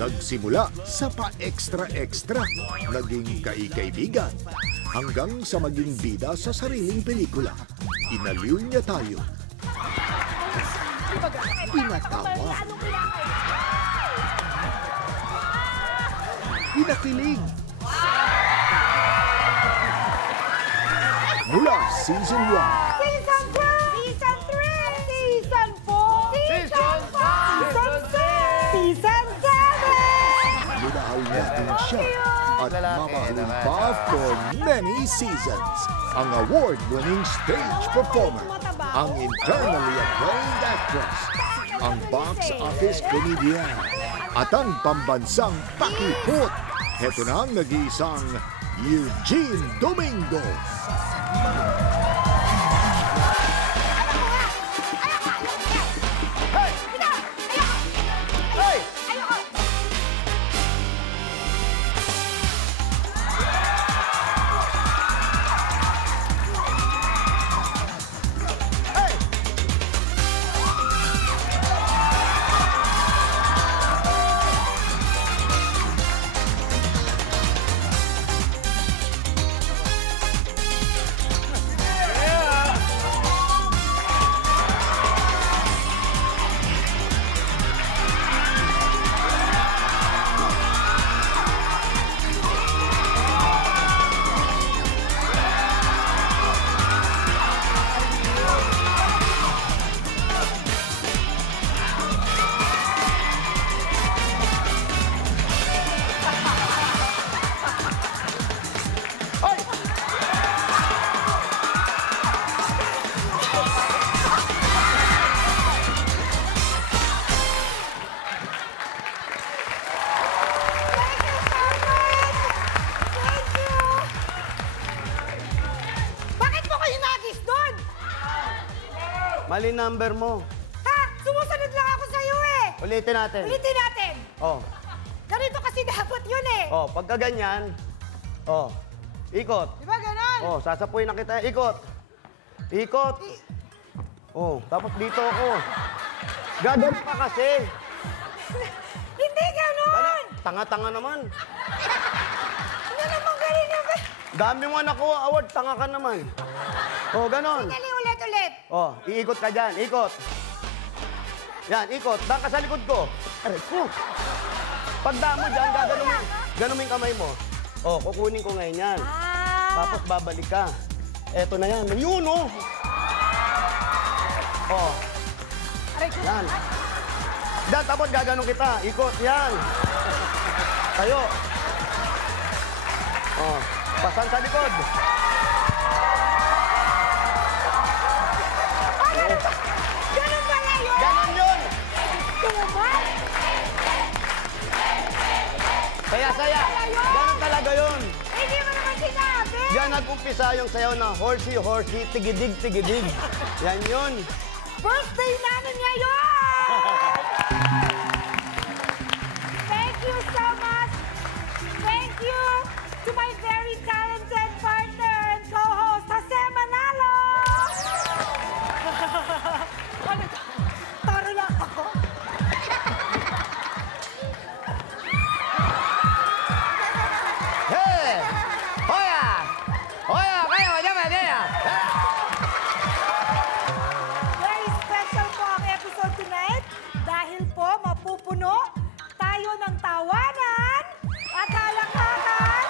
Nagsimula sa pa-extra-extra, naging kaibigan, hanggang sa maging bida sa sariling pelikula. Inaliw niya tayo. Pinatawa. Pinakilig. Mula Season 1. Season 2! Season 3! Season 4! Season 5! Season 6! Season 7! Minahal natin siya at mamahalin pa for many seasons. Ang award-winning stage performer, ang internally acclaimed actress, ang box office comedian, at ang pambansang pakipot. Heto na ang nag-iisang Eugene Domingo. Mali number mo. Ha? Sumusunod lang ako sa'yo eh. Ulitin natin. Ulitin natin. Oh. Ganito kasi dapat yun eh. Oh, pagka ganyan. Oh. Ikot. Di ba ganon? Oh, sasapuin na kita. Ikot. Ikot. Oh, tapos dito ako. Gagano ka kasi. Hindi ganon. Tanga-tanga naman. Ano naman galing yun? Dami mo nakuha award, tanga ka naman. Oh, ganon. Sinali ulit. Oh, iikot ka dyan. Ikot. Yan, ikot. Daan ka sa likod ko. Aray ko. Pag daan mo dyan, gaganumin kamay mo. Oh, kukunin ko ngayon yan. Tapos babalik ka. Eto na yan. Yun, oh. Oh. Aray ko. Yan. Yan, tapos gaganon kita. Ikot, yan. Tayo. Oh, pasan sa likod. Ganon pala yun! Ganon yun! Ganon? Saya-saya. Ganon talaga yun. Hindi mo naman sinabi! Yan nag-umpisa yung sayaw na horsey, tigidig. Yan yun. Birthday namin ngayon! Thank you so much! Thank you to my very talented partner and co-host, Jose Manalo! Ano to? Taro lang ako. Hey! Hoya! Hoya! Kaya madya! Very special po ang episode tonight dahil po mapupuno tayo ng tawanan at halakakan.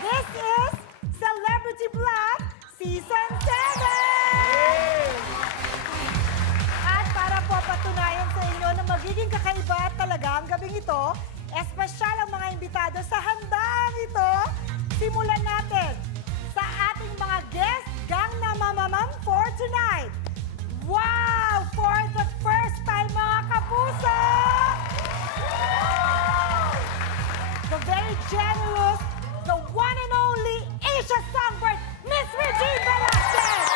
This is Celebrity Black Season 7! At para po patunayan sa inyo na magiging kakaiba talaga ang gabing ito, espesyal ang mga imbitado sa handang ito. Simulan natin sa ating mga guest gang na mamamam for tonight. Wow! For the first time, mga kapuso! The very generous, the one and only Asia Songbird, Miss Regine Velasquez!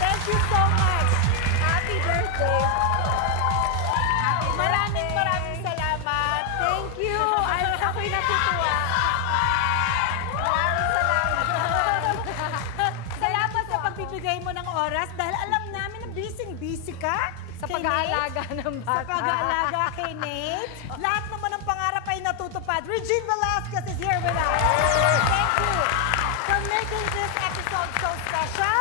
Thank you so much. Happy birthday. Maraming salamat. Thank you. Ako'y natutuwa. musika. Sa kay pag-aalaga Nate, ng Sa bata. pag-aalaga kay Nate. Lahat naman ng pangarap ay natutupad. Regine Velasquez is here with us. Thank you for making this episode so special.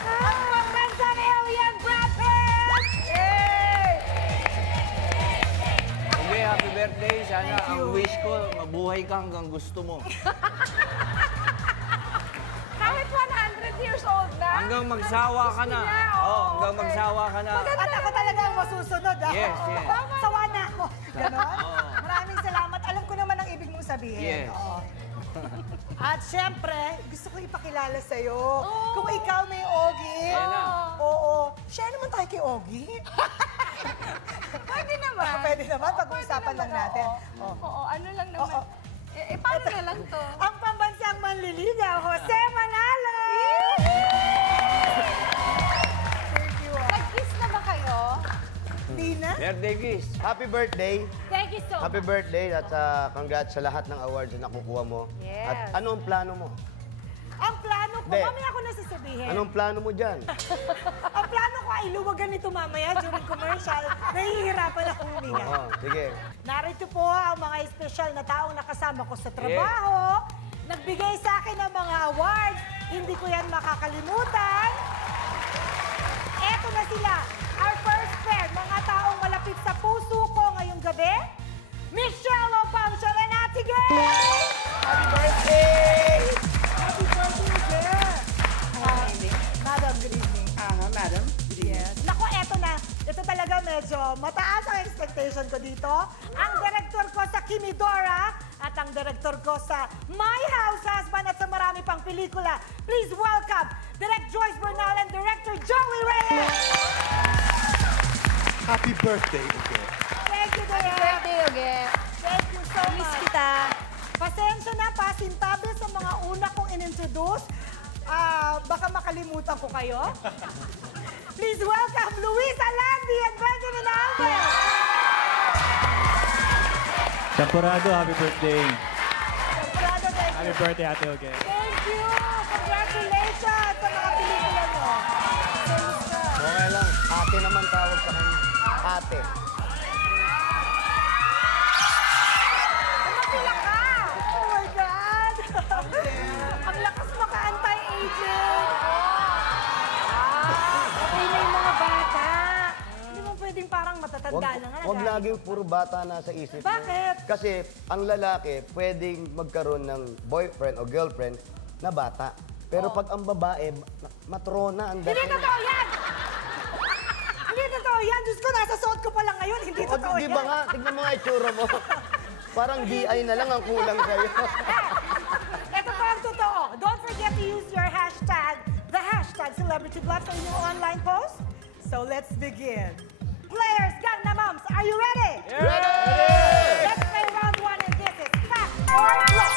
Ang pambansang alien, Brad Pitt! Okay, happy birthday. Sana ang wish ko, mabuhay ka hanggang gusto mo. Kahit 100 years old na. Hanggang magsawa ka na. Gusto niya, Oo, hanggang okay. magsawa ka na. At ako talaga ang masusunod. Yes, yes. Sawa na ako. Ganon? Oo. Maraming salamat. Alam ko naman ang ibig mong sabihin. Yes. Oo. At syempre, gusto ko ipakilala sa'yo. Kung ikaw may Ogie. Yan na. Oo. Share naman tayo kay Ogie. Pwede naman. Pwede naman, pag-uusapan lang natin. Oo, ano lang naman. Oo. Paano na lang to? Ang pambansang manliligaw, Jose Manalo! Thank you. Nag-kiss na ba kayo? Tina? Birthday kiss. Happy birthday. Thank you so much. Happy birthday at congrats sa lahat ng awards na nakukuha mo. Yes. At ano ang plano mo? Ang plano ko, Hindi. mamaya ako nasasabihin. Anong plano mo dyan? Ang plano ko ay luwagan nito mamaya during commercial. Nahihirapan akong huminga. Oo, sige. Narito po ang mga espesyal na taong nakasama ko sa trabaho. Nagbigay sa akin ng mga awards. Hindi ko yan makakalimutan. Eto na sila. Our first pair, mga taong malapit sa puso ko ngayong gabi. Michelle Obamshel and Ate Gay! Happy birthday! Happy birthday, girl! Madam, good evening. Madam. Yes. Naku, eto na. Ito talaga medyo mataas ang expectation ko dito. Ang director ko sa Kimidora at ang director ko sa My House Husband at sa marami pang pelikula. Please welcome Direct Joyce Bernal and Director Joey Reyes. Happy birthday, okay? Thank you, Direct. Birthday, Oge. Thank you so much. Miss kita. Pasensya na, pasintabi sa mga una kong inintroduce. Baka makalimutan ko kayo. Please welcome Luis Alandi and Benjamin Alves. Champorado, happy birthday. Sigurado, thank you. Happy birthday, Ate Oge. Thank you! Congratulations sa mga pelikula nyo. Thanks, Okay lang. Ate naman tawag sa kanya. Ate. Pila ka! Oh my God! Ang lakas maka-anti-aging! Okay na yung mga bata. Hindi mo pwedeng parang matatanda na nga. Huwag dahil- laging puro bata nasa isip mo. Bakit? Kasi ang lalaki pwedeng magkaroon ng boyfriend o girlfriend na bata. Pero pag ang babae, matrona ang Hindi dating. totoo yan! Hindi totoo yan! Diyos ko, nasa suot ko pa lang ngayon. Hindi O, totoo di yan. ba nga? Tignan mo nga itsura mo. Parang DI na lang ang kulang sa'yo. Ito po ang totoo. Don't forget to use your hashtag, the hashtag CelebrityBlock sa inyong online post. So let's begin. Players, Gangnam Moms, are you ready? Ready! Let's play round one and this is fact or bluff.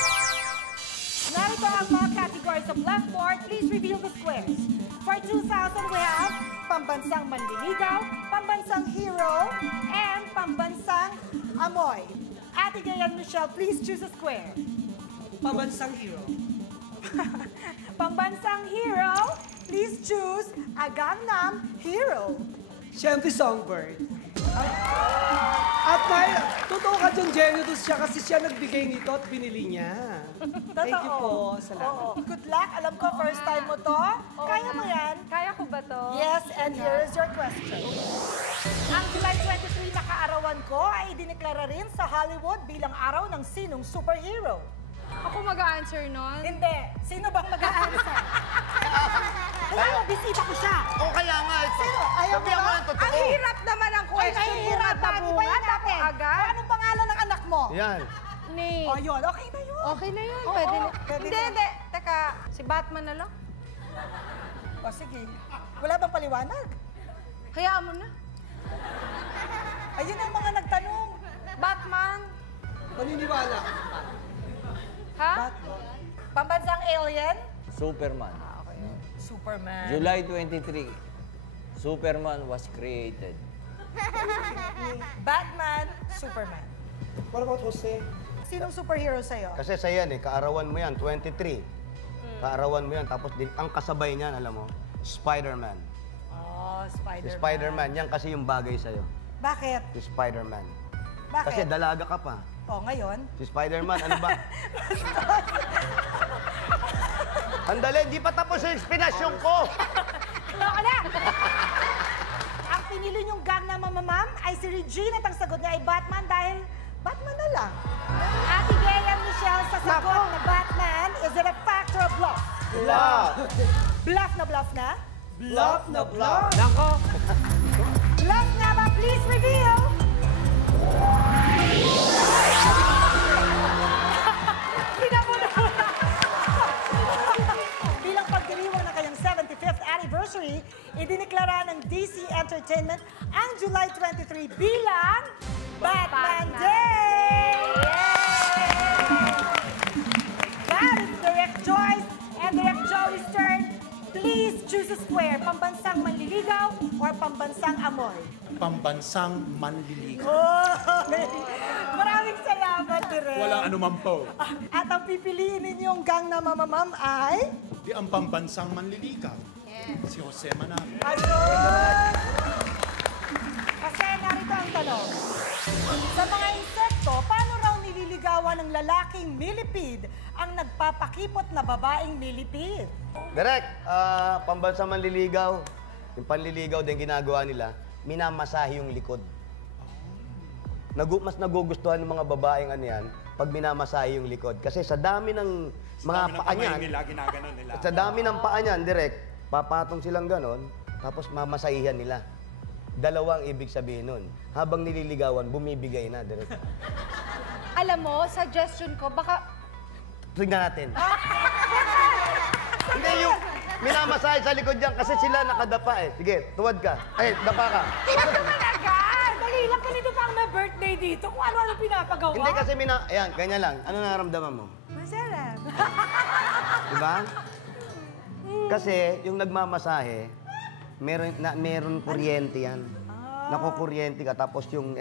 Narito ang mga categories of left board. Please reveal the squares. For 2,000, we have pambansang manliligaw, pambansang hero, and pambansang amoy. Ate Gay and Michelle, please choose a square. Pambansang hero. Pambansang hero, please choose a Gangnam hero. Siyempre, Songbird. At dahil, totoo ka dyan, generous siya kasi siya nagbigay nito at binili niya. Thank you po. Salamat. Oo. Good luck. Alam ko, first time mo to. Kaya mo yan. Kaya ko ba to? Yes, and here is your question. Ang July 23 na kaarawan ko ay idineklara rin sa Hollywood bilang araw ng sinong superhero. Ako mag-a-answer nun? Hindi. Sino bang mag-a-answer? Kaya bisita ko siya. O kaya nga, Sino? Ayaw mo sabihan mo ba? ng totoo. Ang hirap naman ang Ay, question. nahihirapan. Bunga, Ibayin tapos natin. agad. O, anong pangalan ng anak mo? Yan. Nate. O, yun. Okay na yun. Okay na yun. Oo, Pwede na. pwede Hindi, na. hindi. Teka, si Batman na lang. O, sige. Wala bang paliwanag? Hayaan mo na. Ayun ang mga nagtanong. Batman. Maniniwala. Ha? Pambansang alien? Superman. Superman. July 23, Superman was created. Batman, Superman. What about Jose? Sinong superhero sa'yo? Kasi sa yan kaarawan mo yan, 23. Kaarawan mo yan, tapos din, ang kasabay niyan, alam mo, Spider-Man. Oh, Si Spider-Man. Spider-Man. Yan kasi yung bagay sa'yo. Bakit? Si Spider-Man. Bakit? Kasi dalaga ka pa. Oh, ngayon? Si Spider-Man, ano ba? Andali, di pa tapos yung explanation ko. Ano na? Ang pinili niyong gang na mamamam ay si Regina at ang sagot niya ay Batman dahil Batman na lang. Ate Gay and Michelle sa sagot na Batman, is it a fact or a bluff? Bluff. Bluff na bluff na? Bluff na bluff. Nako! Bluff nga ba? Please reveal! Bilang pagdiriwang ng kanyang 75th anniversary, idineklara ng DC Entertainment ang July 23 bilang Batman Day! Yay! That is Direct Joyce and Direct Joey's turn. Please choose a square, pambansang manliligaw or pambansang amoy. Pambansang manliligaw. Oy! Maraming salamat, Direk. Walang anuman po. At ang pipiliin ninyong gang na mamamam ay... Di ang pambansang manliligaw. Si Jose Manalo. Ayun! Kasi narito ang tanong. Sa mga insekto, paano raw nililigawan ng lalaking millipede ang nagpapakipot na babaeng millipede? Direk, pambansang manliligaw. Yung panliligaw din ginagawa nila, minamasahe yung likod. Mas nagugustuhan ng mga babaeng ano yan, pag minamasahe yung likod. Kasi sa dami ng mga paa niyan, ginaganon nila. sa dami ng paa niyan, direct, papatong silang ganon, tapos mamasahihan nila. Dalawang ibig sabihin nun. Habang nililigawan, bumibigay na, direct. Alam mo, suggestion ko, baka Tingnan natin. Hindi yung minamasahe sa likod yan kasi sila nakadapa eh. Sige, tuwad ka. Ay, dapa ka. Ito naman agad! Dali lang, ganito pa ang may birthday dito. Kung ano-ano pinapagawa. Hindi kasi ayan, ganyan lang. Ano nararamdaman mo? Masarap. Diba? Kasi yung nagmamasahe, meron kuryente yan. Nakukuryente ka, tapos yung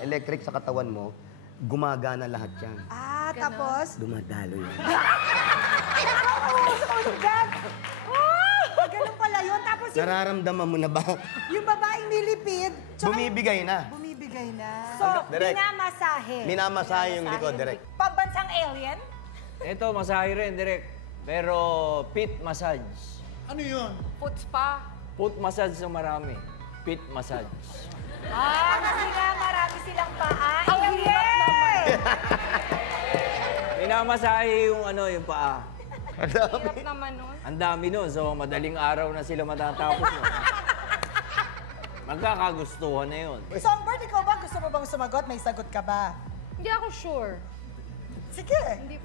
electric sa katawan mo, gumagana lahat yan. Tapos? Dumadalo yan. Ganun pala yun. Tapos yung, Nararamdaman mo na ba? yung babaeng millipede, tsaka Bumibigay na. bumibigay na. So, Direk. minamasahe. Minamasahe yung likod, direct. Pambansang alien? Ito, masahe rin, direct. Pero pit massage. Ano yun? foot spa. Foot massage na marami. Pit massage. Kasi nga marami silang paa. Ang hirap naman. Minamasahe yung yung paa. Hirap naman nun. Ang dami nun, so madaling araw na sila matatapos nun. Magkakagustuhan na yun. Songbird, ikaw ba? Gusto mo bang sumagot? May sagot ka ba? Hindi ako sure. Sige. Hindi.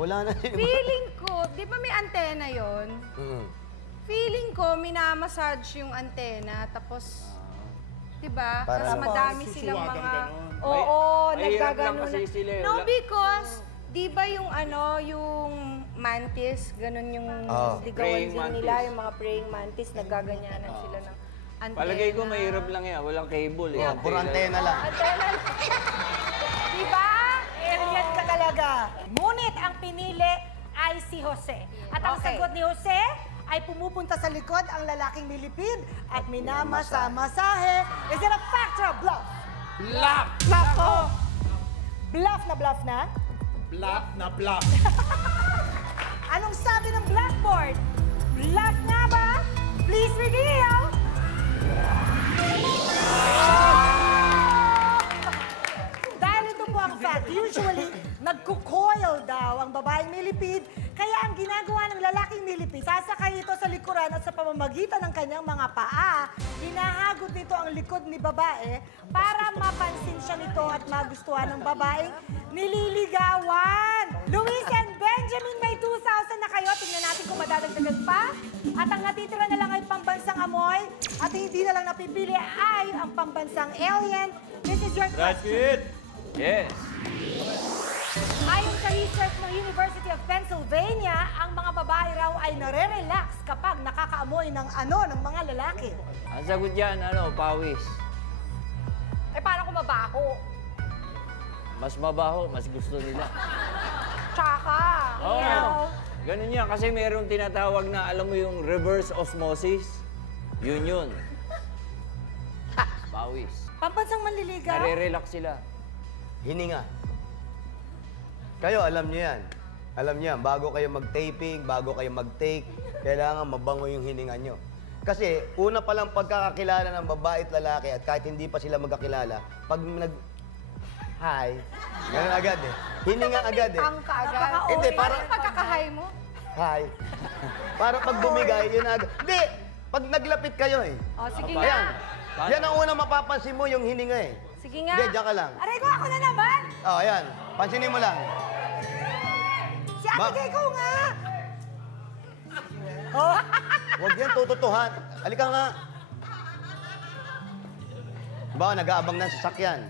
Wala na yun. Feeling ko, di ba may antena yon? Feeling ko, minamassage yung antena, tapos, di ba? Para Tapos madami silang susuwagan mga... ganon. Oo, Mahirap lang nagkaganon. kasi sila eh. No, Wala- because, di ba yung yung mantis, ganun yung ligawan Praying din mantis. nila, yung mga praying mantis, nagaganyanan sila ng antena. Palagay ko mahirap lang yan. Walang cable eh. Oh, puro antena lang. Antena. Di ba? Alien ka talaga. Ngunit ang pinili ay si Jose. At ang Okay. sagot ni Jose ay pumupunta sa likod ang lalaking millipede at minamasa-masahe. Is it a fact or a bluff? Bluff! Nako! Bluff na bluff na? Bluff na bluff. Anong sabi ng blackboard? Bluff nga ba? Please reveal! Dahil ito po ang fact, usually, nagkukoil daw ang babaeng millipede, kaya ang ginagawa ng lalaking millipede, sasakay ito sa likuran at sa pamamagitan ng kanyang mga paa, hinahagot nito ang likod ni babae para mapansin siya nito at magustuhan ng babaeng nililigawan. Luis and Benjamin, may 2,000 na kayo. Tingnan natin kung madadagdagan pa. At ang natitira na lang ay pambansang amoy at hindi na lang napipili ay ang pambansang alien. This is your question. Yes. Ayon sa research ng University of Pennsylvania, ang mga babae raw ay nare-relax kapag nakakaamoy ng ng mga lalaki. Ang sagot dyan, pawis. Eh, paano kung mabaho? Mas mabaho, mas gusto nila. Tsaka. Oo. Meow. Ganun yan, kasi mayroong tinatawag na, alam mo yung reverse osmosis. Yun. Pawis. Pambansang manliligaw? Nare-relax sila. Hininga. Kayo, alam niyo yan. Alam niyo yan, bago kayo mag-taping, bago kayo mag-take, kailangan mabango yung hininga nyo. Kasi, una pa lang pagkakakilala ng babae at lalaki at kahit hindi pa sila magkakilala, pag hi, ganun agad eh. Hininga agad eh. Ang kaagad. Hindi, Parang parang, pagkakahay mo. hi. Para pag bumigay, yun agad. Hindi, pag naglapit kayo eh. O, sige Ayan. nga. Yan ang unang mapapansin mo, yung hininga eh. Sige nga. Hindi, diyan ka lang. Aray ko, ako na naman! Oh, ayan. Pansinin mo lang. Si Ate Ma- Keiko nga! Huwag yan, tututuhan. Halika nga. Ba, nag-aabang ng sasakyan.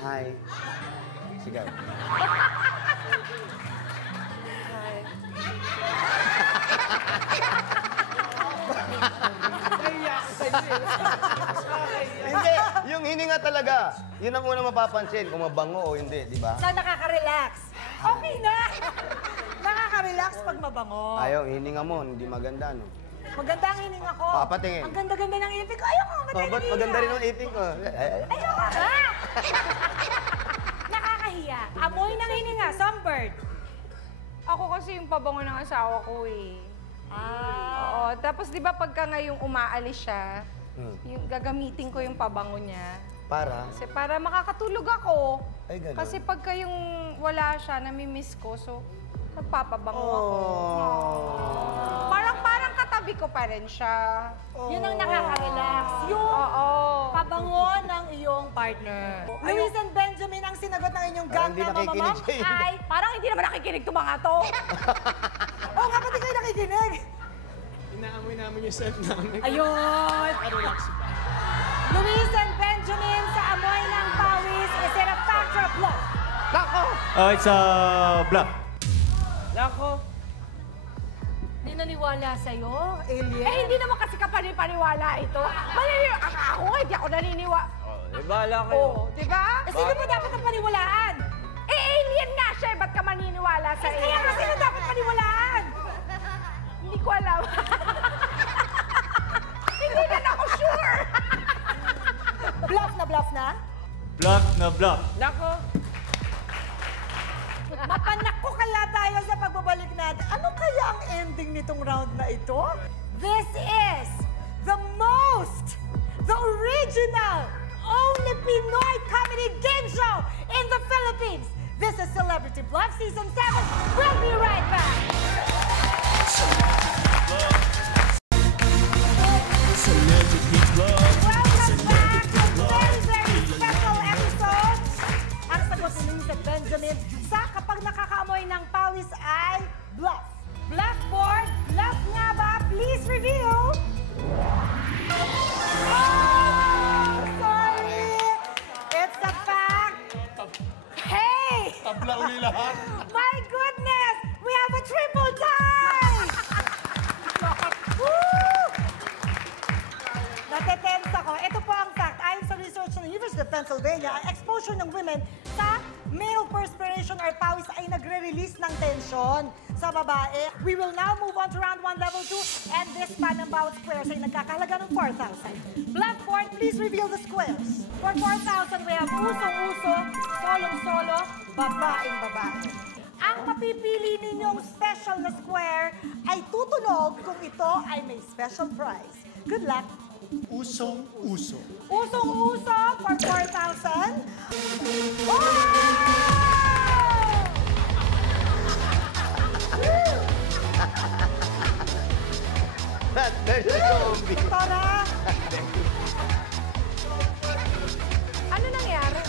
Hi. Sigaw. Hindi, yung hininga talaga. Yun ang unang mapapansin kung mabango o hindi, di ba? Na nakaka-relax. Okay na! Nakaka-relax pag mabango. Ayaw, hininga mo, hindi maganda, no? Maganda ang hininga ko. Papatingin. Ang ganda-ganda ng ipin ko. Ayoko, Oh, maganda ba't maganda rin ang ipin ko? Ayoko nga! Nakakahiya. Amoy ng hininga, songbird. Ako kasi yung pabango ng asawa ko eh. Oo. Tapos di ba pagka ngayong umaalis siya, yung gagamitin ko yung pabango niya. Para? Kasi para makakatulog ako. Ay, ganun. Kasi pagka yung wala siya, namimiss ko, so nagpapabango ako. Parang katabi ko pa rin siya. Yun ang nakaka-relax. Yung pabango ng iyong partner. Luis and Benjamin ang sinagot ng inyong gang Hindi na nakikinig mamamam. sa'yo. Ay, parang hindi naman nakikinig to mga to. Oo nga, pati kayo nakikinig. Inaamoy namin yung self namin. Ayun. Relax ba? Luis and Benjamin sa amoy ng pawis. Is it a fact or a bluff? It's a bluff. Nako. Hindi naniwala sa'yo, alien? Eh, hindi naman kasi kapani-paniwala ito. Ako nga, hindi ako naniniwala. Bahala kayo. Oo, di ba? Eh, sino ba dapat ang paniwalaan? Eh, alien nga siya. Ba't ka maniniwala sa Kaya alien? nga sino dapat paniwalaan? Hindi ko alam. Hindi na ako sure. Bluff na? Bluff na bluff. Nako. Mapanak ko kaya tayo sa pagbabalik natin. Ano kaya ang ending nitong round na ito? This is the original, only Pinoy comedy game show in the Philippines. This is Celebrity Bluff Season 7. We'll be right back. Welcome back to a very, very special episode. Ang sagot ni Luis at Benjamin sa kapag nakakaamoy ng pawis ay bluff. Blackboard, bluff nga ba? Please reveal. Oh, sorry. It's a fact. Hey! Tabla uli lahat. My goodness! We have a triple tie! Woo! Natetense ako. Ito po ang fact. Ayon sa research ng University of Pennsylvania, ang exposure ng women sa male perspiration or pawis ay nagre-release ng tension sa babae. We will now move on to round 1, level 2, and this pan ng bawat squares ay nagkakahalaga ng 4,000. Blackboard, please reveal the squares. For 4,000, we have usong-uso, solong-solo, babaeng-babae. Ang mapipili ninyong special na square ay tutunog kung ito ay may special prize. Good luck! Usong-uso. Usong-uso for 4,000. Wow! That, there's a zombie. Tara! Ano nangyari?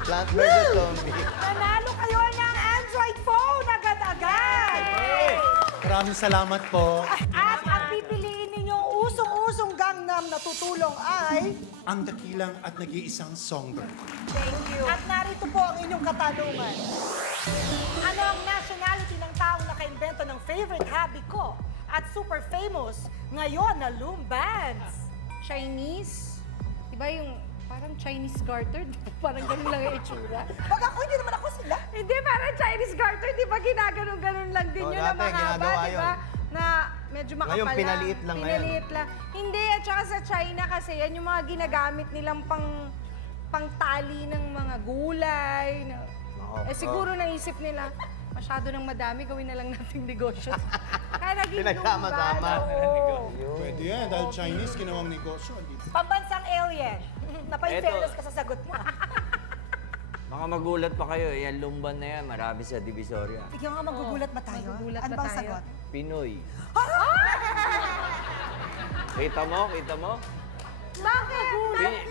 Plant versus zombie. Nanalo kayo ng Android phone agad-agad! Maraming salamat po. At ang pipiliin ninyong usong-usong gangnam na tutulong ay... Ang dakilang at nag-iisang songbird. Thank you. At narito po ang inyong katanungan. Ano ang nationality ng taong nakaimbento ng favorite hobby ko at super famous ngayon na loom bands? Chinese? Diba yung parang Chinese garter? Parang ganun lang yung itsura. Pag ako, hindi naman ako sila. Hindi, parang Chinese garter. Di ba ginaganon-ganon lang din Oo, yun na dati, mahaba, ginagawa di ba? yun. Na medyo makapal Ngayon, pinaliit lang ngayon. Pinaliit lang. Hindi, at saka sa China kasi yan yung mga ginagamit nilang pangtali ng mga gulay. Siguro naisip nila, masyado nang madami, gawin na lang nating negosyo. Kaya naging Pinagsama-sama. Pwede yan, dahil Chinese, ginawang negosyo. Pambansang alien. Napay-fairness ka sa sagot mo. Baka magulat pa kayo, yan lumban na yan, marami sa Divisoria. Ikaw nga magugulat ba tayo? Magugulat Ano ba bang tayo? sagot? Pinoy. Kita mo? Bakit?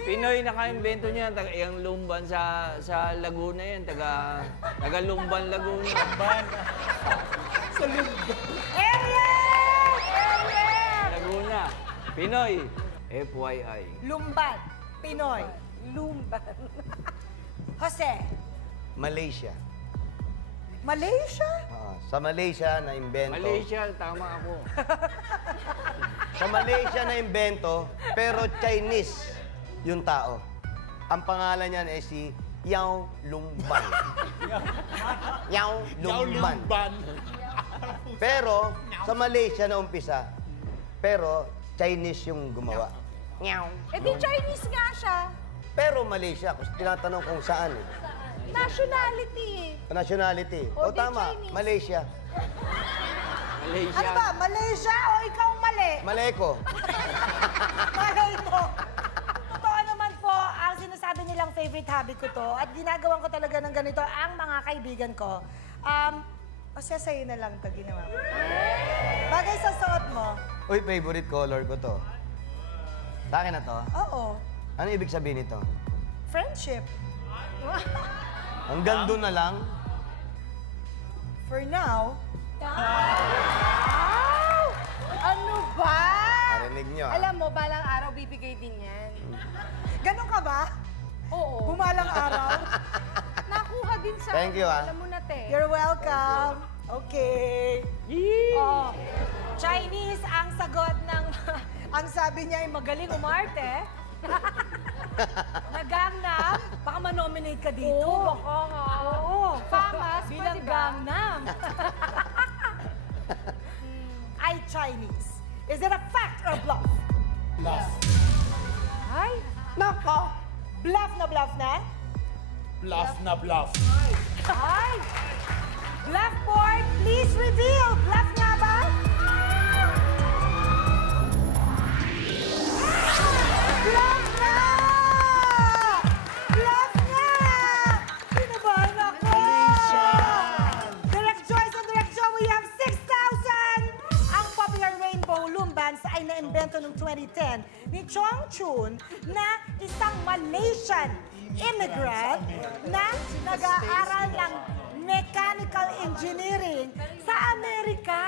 Pinoy naka-invento niya, yung lumban sa Laguna yan, taga Lumban, Laguna. Laguna. Pinoy. FYI. Lumban. Pinoy. Lumban. Jose. Malaysia. Malaysia? Sa Malaysia na invento. Malaysia, tama ako. Sa Malaysia na invento, pero Chinese yung tao. Ang pangalan niyan ay si Yao Lumban. Yao Lumban. Pero sa Malaysia na umpisa, pero Chinese yung gumawa. Meow. Eh di Chinese nga siya. Pero Malaysia, kung tinatanong kung saan eh. Nationality. Nationality. O, O di tama, Chinese. Malaysia. Malaysia. Ano ba? Malaysia o ikaw mali? Maleko. Malay mo. Totoo naman po, ang sinasabi nilang favorite hobby ko to at ginagawan ko talaga ng ganito ang mga kaibigan ko. Kasi sa'yo na lang ito ginawa ko. Bagay sa suot mo. Uy, favorite color ko to. Sa akin na to. Oo. Ano ibig sabihin nito? Friendship. Hanggang doon na lang. For now. Wow! Ano ba? Narinig nyo, ah. Alam mo, balang araw bibigay din yan. Ganon ka ba? Oo. Bumalang araw? Nakuha din sa... Thank you, ah. Alam mo na, te. You're welcome. Okay. Oh, Chinese ang sagot ng... ang sabi niya ay magaling umarte. Nagangnam. Baka ma-nominate ka dito. Oo, baka nga. Oo. Famas, Bilang pwede ba? Gangnam. Ay Chinese. Is it a fact or bluff? Bluff. Ay, nako. Bluff na? Bluff na bluff. Ay! Bluff board, please reveal. Bluff nga ba? Bluff nga! Bluff nga! Pinabahan ako! Direct Joyce and Direct Joe, we have 6,000! Ang popular rainbow lumban ay na-invento noong 2010 ni Chong Chun na isang Malaysian immigrant na nag-aaral ng mechanical engineering sa Amerika.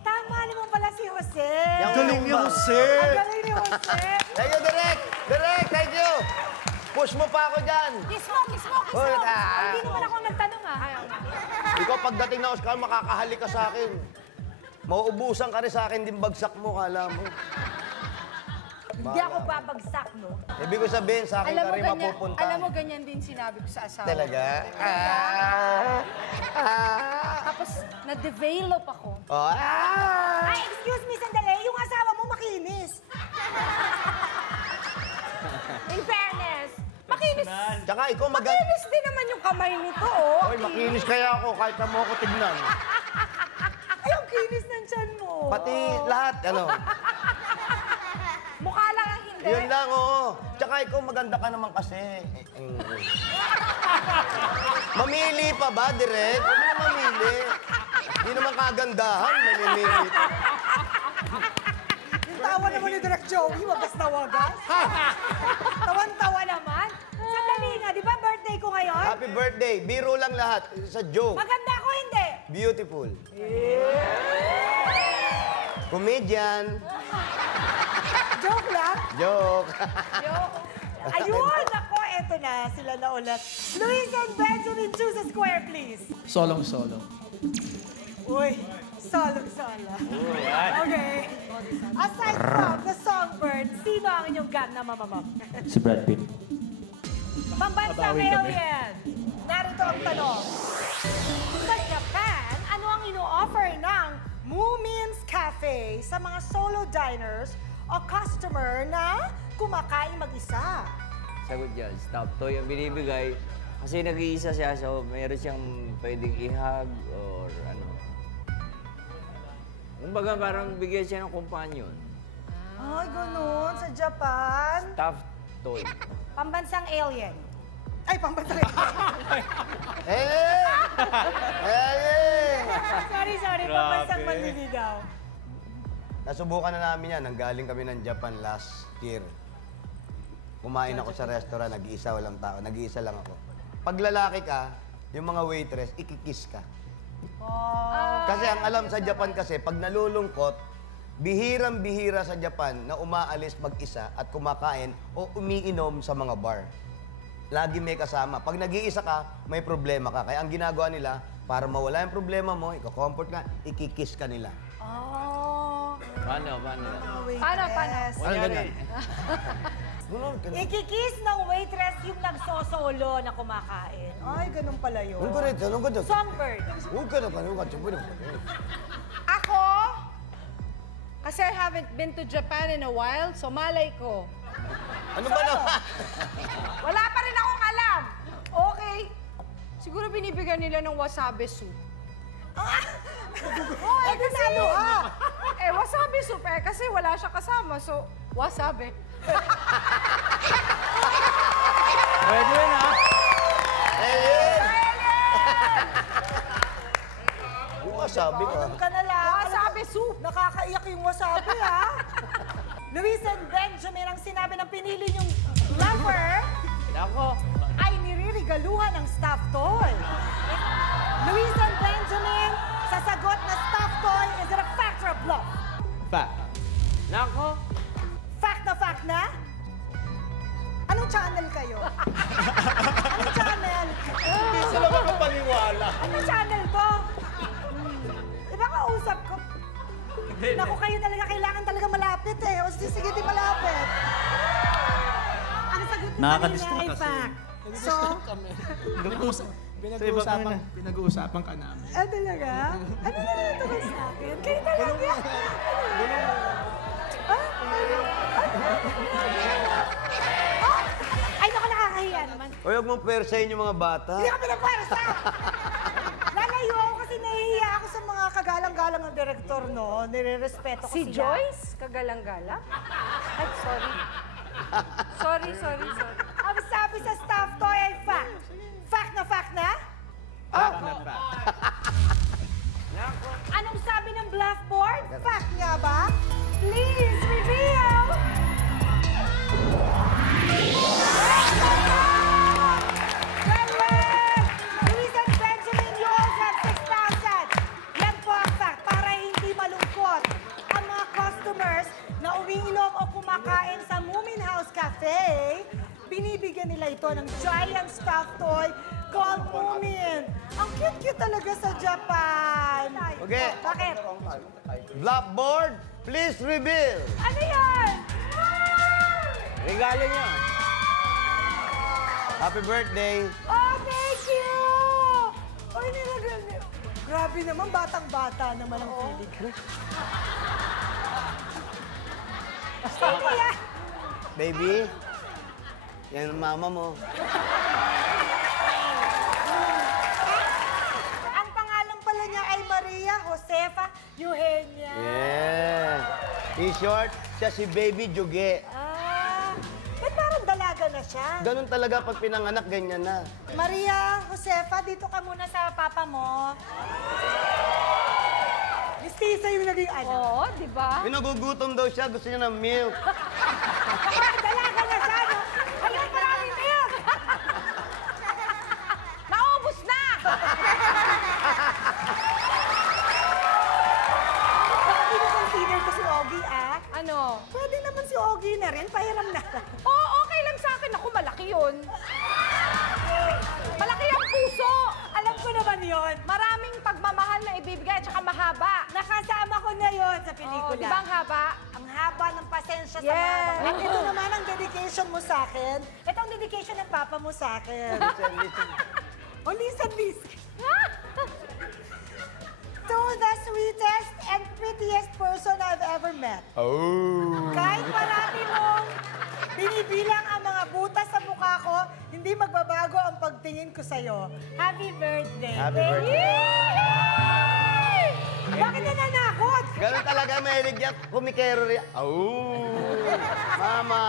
Tama naman pala si Jose. Yung Galing ni Jose. Ang galing ni Jose. Thank you, Direk! Direk, thank you! Push mo pa ako dyan! Kiss mo. Hoy, Hindi naman ako nagtanong ah. Ikaw, pagdating na Oscar, makakahalik ka sa akin. Mauubusan ka rin sa akin din bagsak mo, kala mo. Hindi ako babagsak, no? Ibig ko sabihin, sa akin ka rin mapupunta. Alam mo, ganyan din sinabi ko sa asawa. Talaga? Tapos, na-develop ako. Oh, Ay, excuse me, sandali. Yung asawa mo makinis. In fairness, makinis. Tsaka ikaw Makinis din naman yung kamay nito, oh. Oy, makinis kaya ako kahit na mo ako tignan. Ay, ang kinis ng tiyan mo. Pati lahat, ano. Mukha lang ang hindi. Yun lang, oo. Tsaka ikaw maganda ka naman kasi. Mamili pa ba, Direk? Huwag mo na mamili. Hindi naman kagandahan, mamimili. Yung tawa naman ni Direk Joey, wagas na wagas. Tawan-tawa naman. Sandali nga, di ba birthday ko ngayon? Happy birthday. Biro lang lahat. Sa joke. Maganda ako, hindi. Beautiful. Comedian. Joke lang. Joke. Ayun, ako, eto na. Sila na ulit. Luis and Benjamin, choose a square, please. Solong-solo. Uy, solo-solo. Okay. Aside from the songbird, sino ang inyong gang na mamamam? Si Brad Pitt. Pambansang alien. Narito ang tanong. Sa Japan, ano ang ino-offer ng Moomin's Cafe? sa mga solo diners o customer na kumakain mag-isa? Sagot dyan, stop toy ang binibigay. Kasi nag-iisa siya, so meron siyang pwedeng ihag or ano. Kumbaga parang bigyan siya ng companion. Ay, ganun. Sa Japan. Stuffed toy. Pambansang alien. Ay, pambansang alien. Sorry. Pambansang manliligaw. Nasubukan na namin yan. Nanggaling kami ng Japan last year. Kumain ako sa restaurant, nag-iisa walang tao. Nag-iisa lang ako. Pag lalaki ka, yung mga waitress, ikikiss ka. Kasi ang alam sa Japan kasi, pag nalulungkot, bihirang-bihira sa Japan na umaalis mag-isa at kumakain o umiinom sa mga bar. Lagi may kasama. Pag nag-iisa ka, may problema ka. Kaya ang ginagawa nila, para mawala yung problema mo, iko-comfort ka, ikikiss ka nila. Paano? Paano? Ano ganyan? Ikikiss ng waitress yung nagsosolo na kumakain. Ay, ganun pala yun. Songbird. Ako, kasi I haven't been to Japan in a while, so malay ko. Ano ba naman? Wala pa rin akong alam. Okay. Siguro binibigyan nila ng wasabi soup. Kasi Wasabi soup kasi wala siya kasama, so wasabi. Pwede yun, ha? Wasabi ka. Alam ka na lang. Wasabi soup. Nakakaiyak yung wasabi, ha? Luis and Benjamin ang sinabi ng pinili yung lover Nako. ay niririgaluhan ng stuffed toy. Luis and Benjamin, sa sagot na stuffed toy, is it a fact or a bluff? Fact. Nako. Fact na? Anong channel kayo? Anong channel? Hindi sila makapaniwala. Anong channel to? Diba kausap ko? Naku, kayo talaga kailangan talaga malapit eh. O sige, di malapit. Ang sagot mo kanina ay fact. So, Pinag-uusapan ka namin. talaga? Ano na ito sa akin? Kayo talaga? Ay, naku, nakakahiya naman. O huwag mong persayin yung mga bata. Hindi ka pinapwersa! Lalayo ako kasi nahihiya ako sa mga kagalang-galang ng direktor, no? Nire-respeto ko Si sila. Joyce, kagalang-gala? Ay, sorry. Sorry. Ang sabi sa staff toy ay fact. Fact na? Fact na fact. Anong sabi ng blackboard? Fact nga ba? Please reveal! Correct! Luis and Benjamin, you all have 6,000. Yan po ang fact. Para hindi malungkot ang mga customers na umiinom o kumakain sa Moomin House Cafe, binibigyan nila ito ng giant stuffed toy called Moomin. Ang cute-cute talaga sa Japan. Okay. Bakit? Blackboard, please reveal. Ano yan? Regalo niya. Happy birthday. Oh, thank you! Ay, nilagyan niya. Grabe naman, batang-bata naman ang feeling ko. Sino yan? Baby, yan ang mama mo. Ang pangalan pala niya ay Maria Josefa Eugenia. Yeah. In short, siya si Baby Juge. Ba't parang dalaga na siya? Ganun talaga pag pinanganak, ganyan na. Maria Josefa, dito ka muna sa papa mo. Mistisa yung naging ano. Oo, di ba? Pinagugutom daw siya, gusto niya ng milk. Dalaga na siya, no? Ayun, maraming milk! Naubos na! Baka consider ko si Ogie, ah. Ano? Pwede naman si Ogie na rin, pahiram na. Oo, okay lang sa akin. Ako, malaki yun. Malaki ang puso. Alam ko naman yon. Maraming pagmamahal na ibibigay at saka mahaba. Nakasama ko na yon sa pelikula. Oh, di ba ang haba? Ang haba ng pasensya sa Yes. mama. At ito naman ang dedication mo sa akin. Ito ang dedication ng papa mo sa akin. O, listen. To the sweetest and prettiest person I've ever helmet. Oh. Kahit parati mong binibilang ang mga butas sa mukha ko, hindi magbabago ang pagtingin ko sa'yo. Happy birthday. Happy birthday. Bakit nananakot? Ganun talaga, mahilig niya. Kumikero rin. Oh. Mama.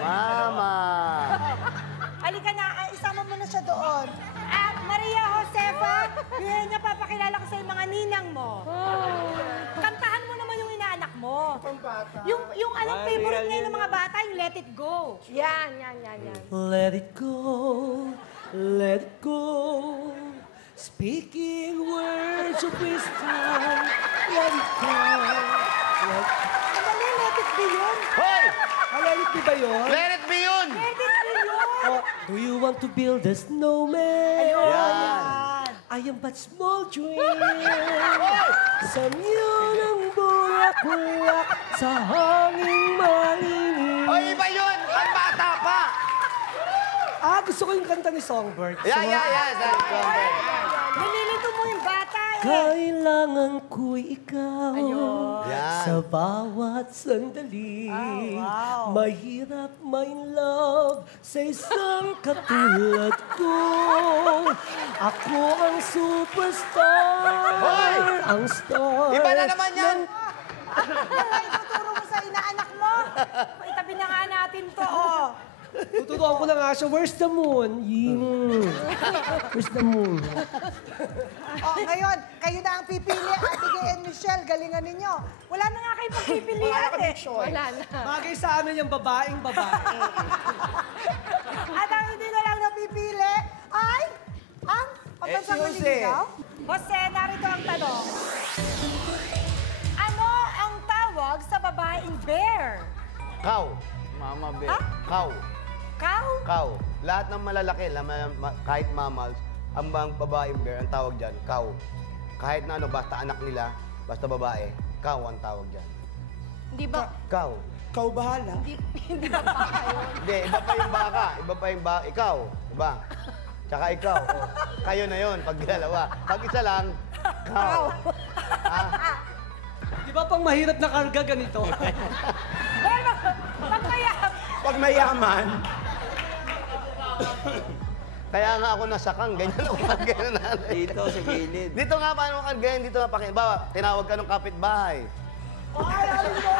Mama. Halika na, isama mo na siya doon. At Maria Josefa, yun niya papakilala ko sa mga ninang mo. Kantahan mo naman yung inaanak mo. Yung alam, favorite ngayon ng mga bata, yung Let It Go. Yan. Let it go, let it go. Speaking words of wisdom, let it go. Madali, Let It Be yun. Hoy! Let it be ba yun? Let it be yun! Let It Be yun. Oh, do you want to build a snowman? Yan. I am but small dream. Sa niyo ng bulak-bulak sa hanging malinis. Hoy, iba yun! Ang bata pa! Gusto ko yung kanta ni Songbird. Yeah. Nililito mo yung bata eh. Kailangan ko'y ikaw Yan. sa bawat sandali. wow. Mahirap may love sa isang katulad ko. Ako ang superstar, Hoy! ang star. Iba na naman yan! Ay, tuturo mo sa inaanak mo. Itabi na nga natin to, oh. Tuturuan ko na nga siya, where's the moon? Where's the moon? Oh, ngayon, kayo na ang pipili. Ate Gay and Michelle, galingan ninyo. Wala na nga kayo pagpipilian eh. Wala na. Bagay sa amin yung babaeng babae. At ang hindi na lang napipili ay ang pambansang maliligaw. Jose, narito ang tanong. Ano ang tawag sa babaeng bear? Cow. Mama Bear. Ha? Cow. Cow? Cow. Lahat ng malalaki, kahit mammals, ang bang babaeng bear, ang tawag dyan, cow. Kahit na ano, basta anak nila, basta babae, cow ang tawag dyan. Hindi ba? Cow. Ikaw bahala. Hindi ba pa kayo? Hindi, iba pa yung baka. Iba pa yung baka. Ikaw, iba. Tsaka ikaw. Oh. Kayo na yon pag dalawa. Pag isa lang, cow. Di ba pang mahirap na karga ganito? Well, pagkayap. Pag mayaman, Kaya nga ako nasakang, ganyan ako pag-ganyan natin. Dito sa gilid. Dito nga, paano ka ganyan? Dito nga, bawa, tinawag ka ng kapitbahay. Ay, alam mo,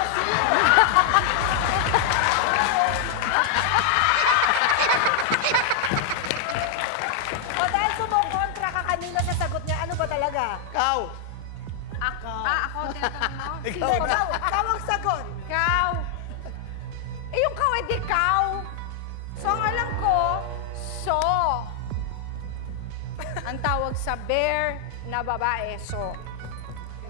O dahil sumukontra ka kanina sa sagot niya, ano ba talaga? Cow. Ako, tinatanong mo? Ikaw Hindi, na. ikaw ang sagot. Cow. Eh, yung cow, eh, di cow. So, ang alam ko, so. Ang tawag sa bear na babae, so.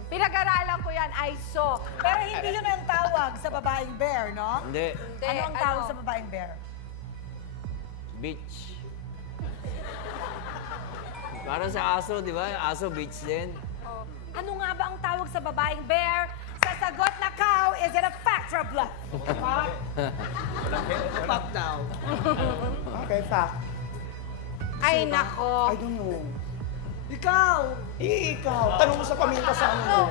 Pinag-aralan ko yan, ay so. Pero hindi yun ang tawag sa babaeng bear, no? Hindi. Hindi, Ano ang tawag sa babaeng bear? Beach. Para sa aso, di ba? Aso, beach din. Ano nga ba ang tawag sa babaeng bear? Sa sagot na cow, is it a fact or a bluff? Pop daw. okay, fact. Ay, nako. I don't know. Ikaw! Ikaw, tanong mo sa paminta sa ano.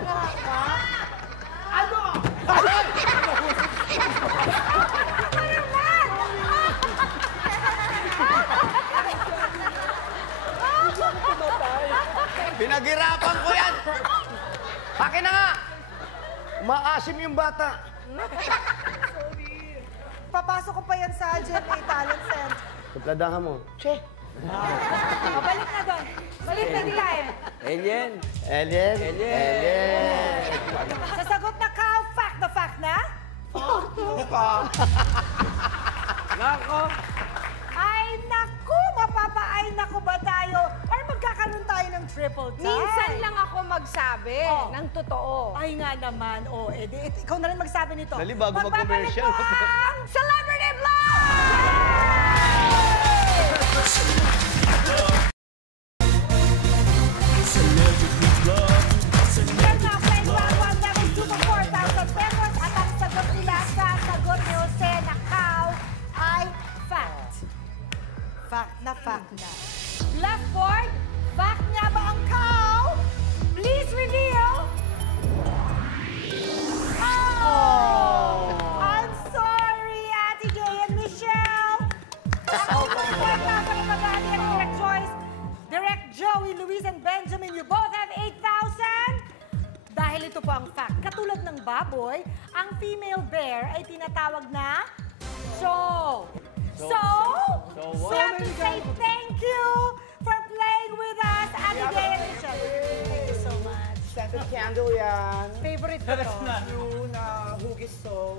Ano? Pinaghirapan ko yan! Akin na nga! Maasim yung bata. Papasok ko pa yan sa GMA Talent Center. Supladahan mo. Che. Balik na doon. Balik na time. Alien. Alien? Alien. Sa sagot na cow, fact na fact na? Nako. Ay, naku! Mapapa-ay naku ba tayo? Or magkakaroon tayo ng triple tie? Minsan lang ako magsabi ng totoo. Ay nga naman. O, edi, ikaw na rin magsabi nito. Dali, bago Magpapalik mag-commercial. po ang Celebrity Vlog! Yan na, friend, round 1 level 2 for 4,000 pesos. At ang sagot nila sa sagot ni Jose na cow ay fact. Fact na fact na. Left board, fact nga ba ang cow? Please reveal. Joey, Luis, and Benjamin, you both have 8,000. Dahil ito po ang fact. Katulad ng baboy, ang female bear ay tinatawag na show. So we have to say thank you for playing with us, Abigail and Michelle. Thank you so much. Scented candle yan. Favorite ko to. Yun, hugis so.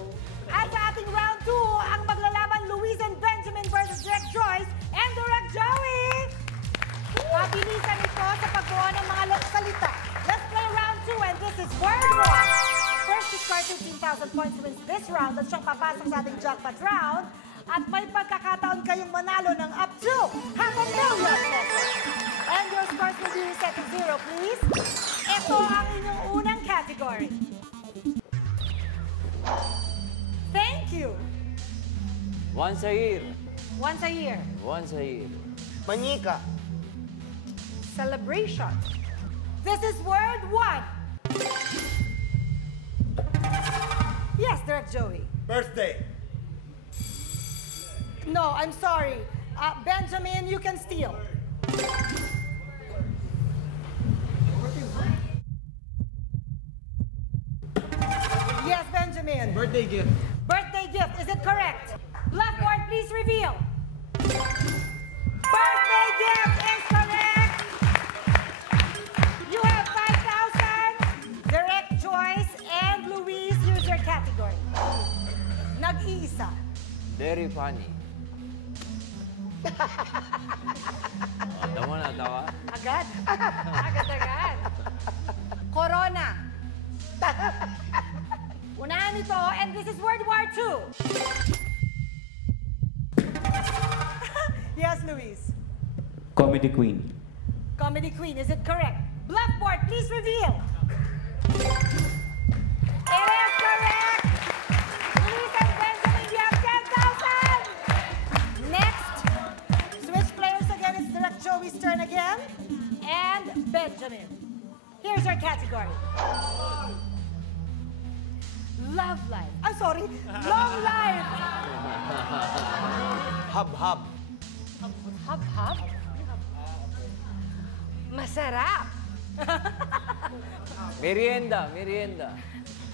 At sa ating round 2, ang maglalaban Luis and Benjamin versus Direk Joyce and Direk Joey. Pabilisan ito sa pagbuo ng mga salita. Let's play round 2 and this is Word War. First to score 15,000 points wins this round at siyang papasok sa ating jackpot round. At may pagkakataon kayong manalo ng up to $500,000 pesos. And your scores will be reset to 0, please. Ito ang inyong unang category. Thank you. Once a year. Once a year. Once a year. Manika. Celebration. This is word 1. Yes, Direk Joey. Birthday. No, I'm sorry. Benjamin, you can steal. Yes, Benjamin. Birthday gift. Birthday gift, is it correct? Blackboard, please reveal. Birthday gift is correct. You have 5,000. Direk, Joyce, and Luis, here's your category. Nag-iisa. Very funny. Tama na, tawa. Agad. Agad-agad. Corona. Unahan ito, and this is World War II. Yes, Luis. Comedy Queen. Comedy Queen, is it correct? Blackboard, please reveal. It is correct. Luis and Benjamin, you have 10,000. Next, switch players again. It's Direk Joey's turn again. And Benjamin. Here's your category. Love life. I'm sorry. Long life. Hab-hab. Hab-hab. Masarap. Merienda, merienda.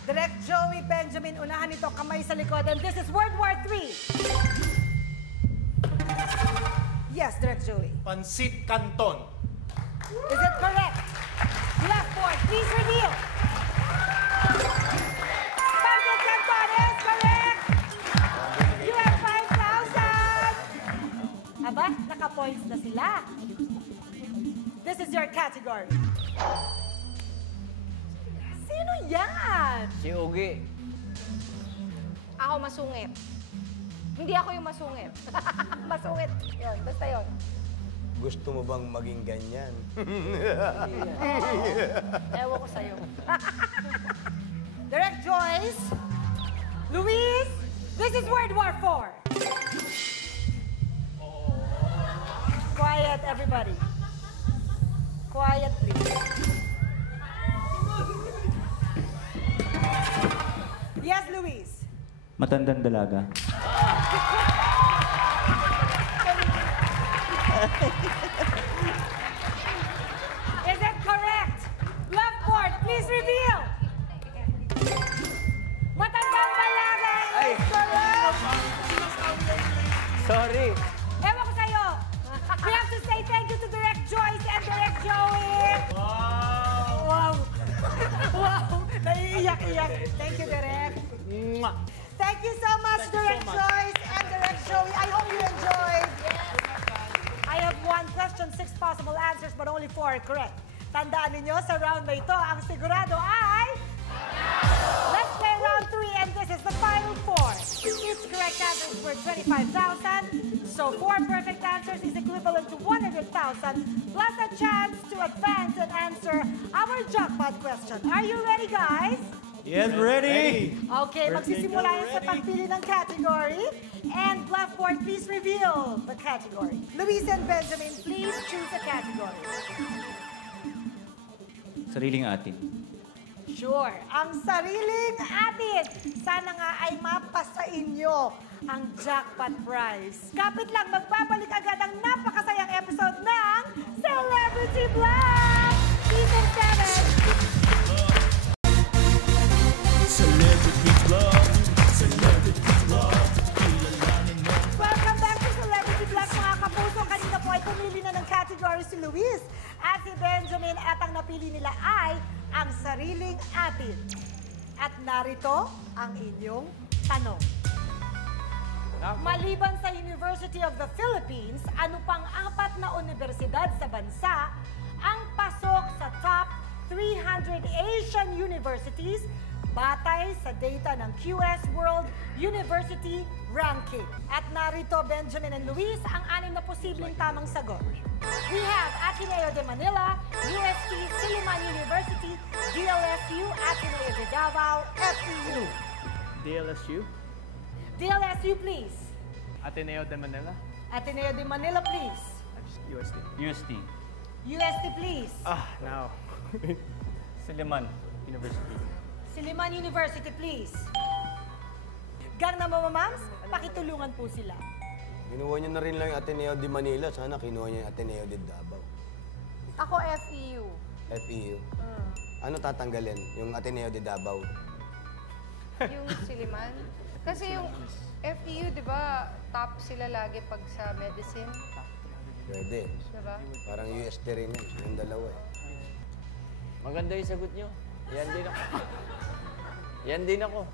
Direk Joey, Benjamin, unahan ito, kamay sa likod. And this is World War III. Yes, Direk Joey. Pansit Canton. Is it correct? Blackboard, please reveal. Pansit Canton is correct. You have 5,000. Aba, naka-points na sila. This is your category. Sino yan? Si Ugi. Ako masungit. Hindi ako yung masungit. Masungit. Yun, basta yun. Gusto mo bang maging ganyan? Ewan ko sa'yo. Direk Joyce. Luis, this is World War IV. Quiet, everybody. Quiet, please. Yes, Luis. Matandang dalaga. Is it correct? Blackboard, please reveal. Matandang dalaga is correct. Sorry. Ewan ko sa'yo. We have to say thank you to Direk Joyce and Direk Joey. Wow. Wow. Naiiyak-iyak. Thank you, Direk. Thank you so much, Direk Joyce and Direk Joey. I hope you enjoyed. I have one question, 6 possible answers, but only 4 correct. Tandaan ninyo, sa round na ito, ang sigurado ay... Let's play round 3, and this is the final 4. Each correct answer is worth 25,000. So 4 perfect answers is equivalent to 100,000, plus a chance to advance and answer our jackpot question. Are you ready, guys? Yes, ready. Okay, magsisimula yan sa pagpili ng category. And Blackboard, please reveal the category. Luis and Benjamin, please choose a category. Sariling atin. Sure, ang sariling atin. Sana nga ay mapasa inyo ang jackpot prize. Kapit lang, magbabalik agad ang napakasayang episode ng Celebrity Celebrity Black Season 7. Welcome back to Celebrity Black, mga kapuso. Kanina po ay pumili na ng category si Luis at si Benjamin at ang napili nila ay ang sariling atin. At narito ang inyong tanong. Maliban sa University of the Philippines, ano pang 4 na universidad sa bansa ang pasok sa top 300 Asian universities batay sa data ng QS World University Ranking? At narito, Benjamin and Luis, ang 6 na posibleng tamang sagot. We have Ateneo de Manila, UST, Silliman University, DLSU, Ateneo de Davao, FEU. DLSU. DLSU, please. Ateneo de Manila. Ateneo de Manila, please. UST. UST. UST, please. Now. Silliman University. Silliman University, please. Gangnam Mams, pakitulungan po sila. Kinuha niyo na rin lang yung Ateneo de Manila. Sana kinuha niyo yung Ateneo de Davao. Ako, FEU. FEU. Ano tatanggalin? Yung Ateneo de Davao? Yung Silliman. Kasi yung FEU, di ba, top sila lagi pag sa medicine. Pwede. Diba? Parang UST rin yan. Yung dalawa eh. Maganda yung sagot nyo. Yan din ako. Yan din ako.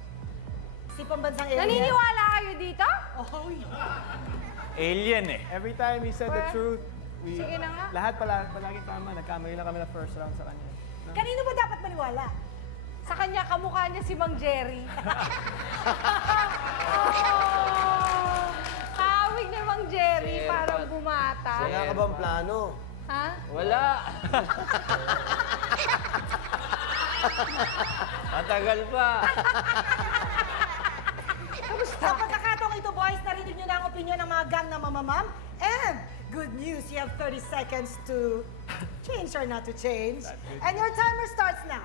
Si pambansang area. Naniniwala kayo dito? Oh, Alien eh. Every time he said the truth, we... Sige na nga. Lahat palagi tama. Nagkamali lang kami na first round sa kanya. No? Kanino ba dapat maniwala? Sa kanya, kamukha niya si Mang Jerry. Kawig ni Mang Jerry, parang bumata. Wala ka bang plano? Ha? Wala. Matagal pa. Sa pagkakataong ito, boys, narinig nyo na ang opinion ng mga gang na mamamam. And good news, you have 30 seconds to change or not to change. And your timer starts now.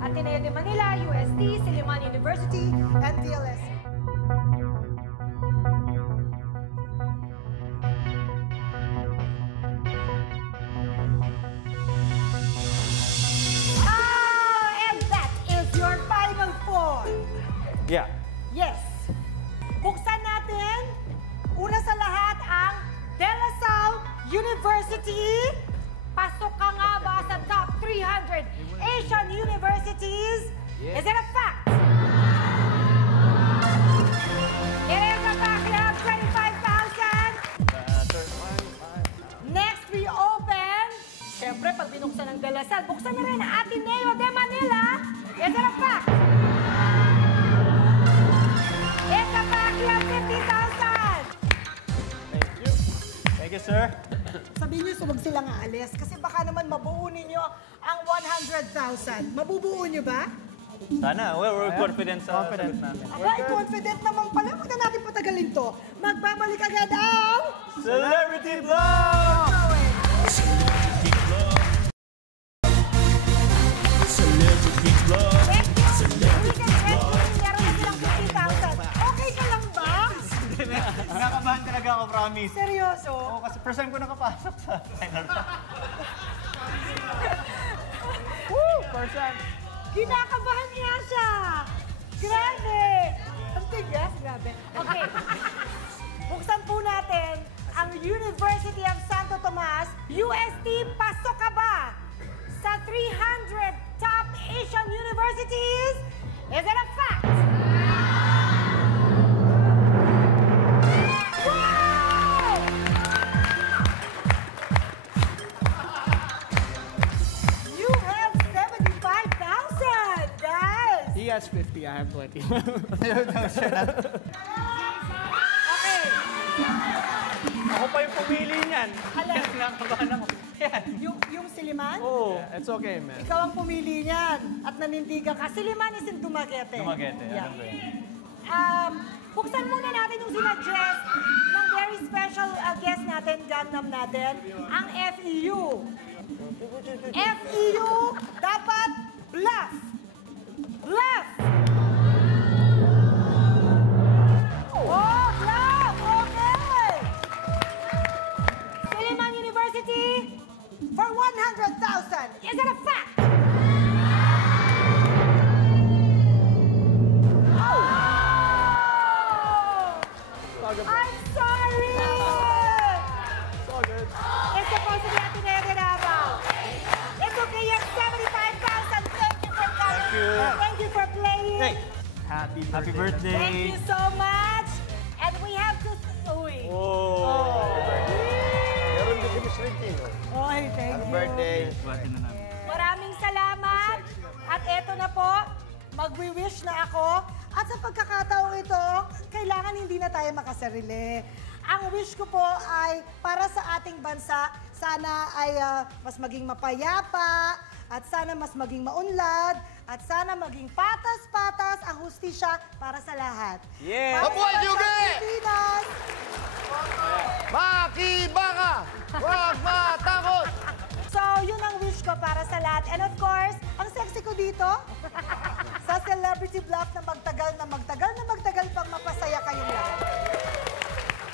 Ateneo de Manila, UST, Silliman University, and DLSU. And that is your final 4. Yeah. Yes. Buksan natin, una sa lahat, ang De La Salle University. Pasok ka nga ba sa top 300 Asian universities? Yes. Is it a fact? It is a fact. You have 25,000. Next, we open. Siyempre, pag binuksan ng De La Salle, buksan na rin ang Ateneo de Manila. Is it a fact? It's a fact. You have 50,000. Thank you. Thank you, sir. Sabihin niyo, huwag silang aalis kasi baka naman mabuo ninyo ang 100,000. Mabubuo niyo ba? Sana. Well, we're confident sa sagot namin. Abay, confident naman pala. Huwag na natin patagalin to. Magbabalik agad ang... Celebrity Vlog! Okay ka lang ba? Nakabahan talaga ako, promise. Seryoso? Oo, kasi first time ko nakapasok sa final round. Woo! First time. Kinakabahan niya siya. Grabe. Ang tigas, grabe. Okay. Buksan po natin ang University of Santo Tomas. UST, pasok ka ba sa 300 top Asian universities? Is it a fact? Wow! You have 75,000, guys. He has 50, I have 20. Okay. Ako pa yung pumili niyan. Alin? Nakabahan ako. Yan. Yung Silliman? Oh, it's okay, man. Ikaw ang pumili niyan at nanindigan ka. Silliman is in Dumaguete. Dumaguete, Yeah. alam ko yun. Buksan muna natin yung sinuggest ng very special guest natin, Gangnam natin, ang FEU. FEU dapat bluff. Bluff! Oh, bluff! Okay! Silliman University, Is it a fact? I'm sorry! It's all good. It's supposed to be Ateneo de Davao. It's okay, you have 75,000. Thank you for coming. Thank you. Thank you for playing. Hey. Happy birthday. Thank you so much. And we have to... Uy. Oh. Meron din si Miss Ricky, no? Oy, thank Happy you. birthday. Maraming salamat. At eto na po, magwi-wish na ako. At sa pagkakataong ito, kailangan hindi na tayo makasarili. Ang wish ko po ay para sa ating bansa, sana ay mas maging mapayapa, at sana mas maging maunlad, at sana maging patas-patas ang hustisya para sa lahat. Yeah! Para Mabuhay, sa Yugi! Pilipinas! Makibaka! Huwag matakot! So, yun ang wish ko para sa lahat. And of course, ang sexy ko dito, sa Celebrity Bluff na magtagal pang mapasaya kayong lahat.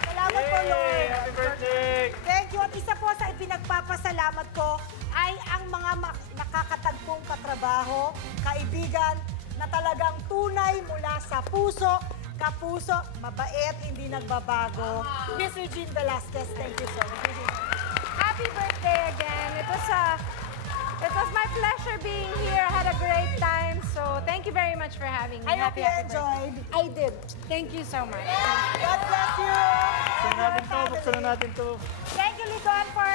Salamat po, Lord. Happy birthday. Thank you. At isa po sa ipinagpapasalamat ko ay ang mga nakakatagpong katrabaho, kaibigan, na talagang tunay mula sa puso, kapuso, mabait, hindi nagbabago. Miss Regine Velasquez, thank you so much. Happy birthday again. It was my pleasure being here. I had a great time. So thank you very much for having me. I hope you happy enjoyed. birthday. I did. Thank you so much. God bless you. Buksan na natin to. Thank you, Lidon, for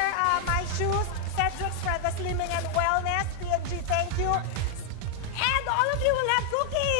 my shoes. Cedric's for the Slimming and Wellness. PNG, thank you. And all of you will have cookies.